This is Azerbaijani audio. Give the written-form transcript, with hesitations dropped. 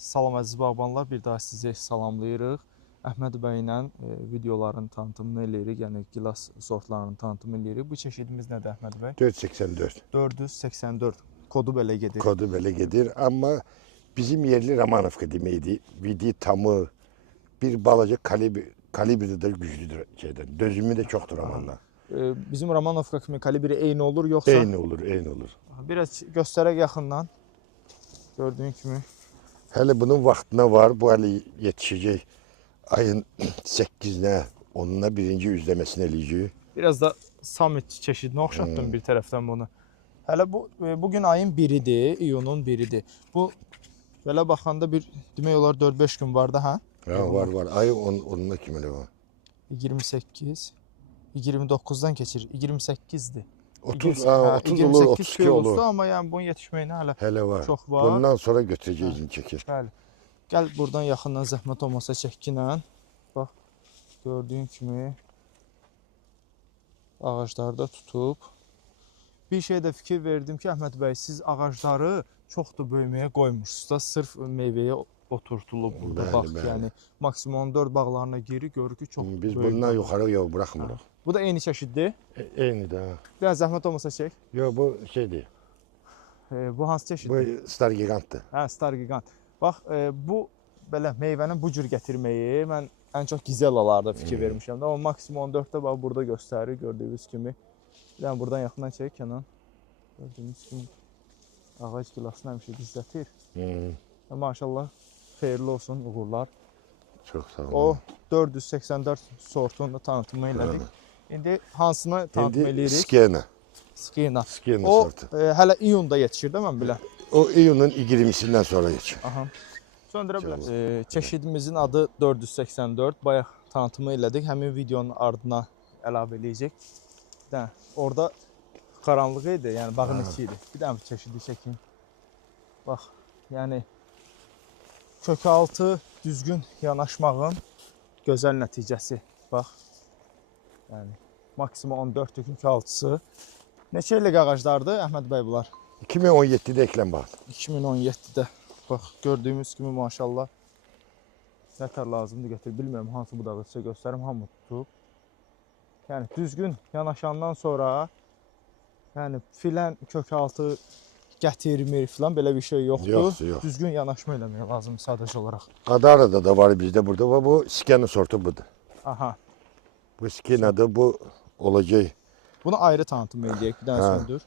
Salam əziz bağbanlar, bir daha sizi salamlayırıq. Əhməd bəylə videoların tanıtımını eləyirik, yəni gilas sortlarının tanıtımını eləyirik. Bu çeşidimiz nədir Əhməd bəy? 484. 484. Kodu belə gedir. Kodu belə gedir. Amma bizim yerli Romanovka deməkdir. Vidi tamı bir balaca kalibrdə də güclüdür şeydən. Dözümü də çoxdur Romanla. Bizim Romanovka kimi kalibri eyni olur yoxsa? Eyni olur, eyni olur. Biraz göstərək yaxından. Gördüyün kimi. Hələ bunun vaxtına var. Bu hələ yetişəcək ayın 8-nə, 10-una birinci üzləməsini eləyəcək. Biraz da summit çeşidinə oxşatdım bir tərəfdən bunu. Hələ bugün ayın 1-idir, iyunun 1-idir. Bu belə baxanda bir demək olar 4-5 gün var da, hə? Ha, var. Ayın 10-una kimi var. 28, 29-dan keçir. 28-dir. 30 olur, 32 olur. Amma yəni bunun yetişməyinə hələ var. Çox var. Bundan sonra götürəcəyik çəkir. Bəli. Gəl buradan yaxından zəhmət olmasa çəkkinə. Bax, gördüyün kimi ağaclarda tutub. Bir şey də fikir verdim ki, Əhməd bəy, siz ağacları çox da böyüməyə qoymursunuz da, sırf meyvəyə oturtulub burada. Bəli, bax, bəli. Yəni maksimum 4 bağlarına giri görür ki, çox Biz böyük. bundan yuxarı yox buraxmırıq. Bu da eyni çeşiddir. Eyni də. Biraz zəhmət olmasa çək. Yox, bu şeydir. Bu hansı çeşiddir? Bu star gigantdır. Hə, star gigant. Bax, bu belə meyvənin bu cür gətirməyi mən ən çox gizelalarda fikir vermişəm də. Amma maksimum 14-də bax burada göstərir gördüyünüz kimi. Yəni buradan yaxından çək Kənan. Gördüyünüz kimi ağac gilasını həmişə gizlətir. Maşallah xeyirli olsun, uğurlar. Çox sağ olun. O 484 sortunu da tanıtımı elədik. İndi hansını tanıtım eləyirik? Skena. Skena. Skena O sortu. hələ iyunda yetişir də mən biləm. O iyunun 20-sindən sonra yetişir. Aha. Söndürə bilər. Çeşidimizin adı 484. Bayaq tanıtımı elədik. Həmin videonun ardına əlavə eləyəcək. Bir dənə orada qaranlıq idi, yəni bağın içi idi. Bir dənə çeşidi çəkim. Bax, yəni kökaltı düzgün yanaşmağın gözəl nəticəsi. Bax. Yəni maksimum 14 kökaltısı. Neçə illik ağaclardır Əhməd bəy bunlar? 2017-də ekləm var. 2017-də. Bax, gördüyümüz kimi maşallah. Nətər lazımdır gətir. Bilmirəm hansı budağı sizə göstərim, hamı tutub. Yəni düzgün yanaşandan sonra yəni filən kökaltı gətirmir filan belə bir şey yoxdur. Yox. Düzgün yanaşma eləmək lazımdır sadəcə olaraq. Adarada da var bizdə burada. Bu skena sortu budur. Aha. Bu skenadır, bu olacaq. Bunu ayrı tanıtım edək. Bir dənə söndür.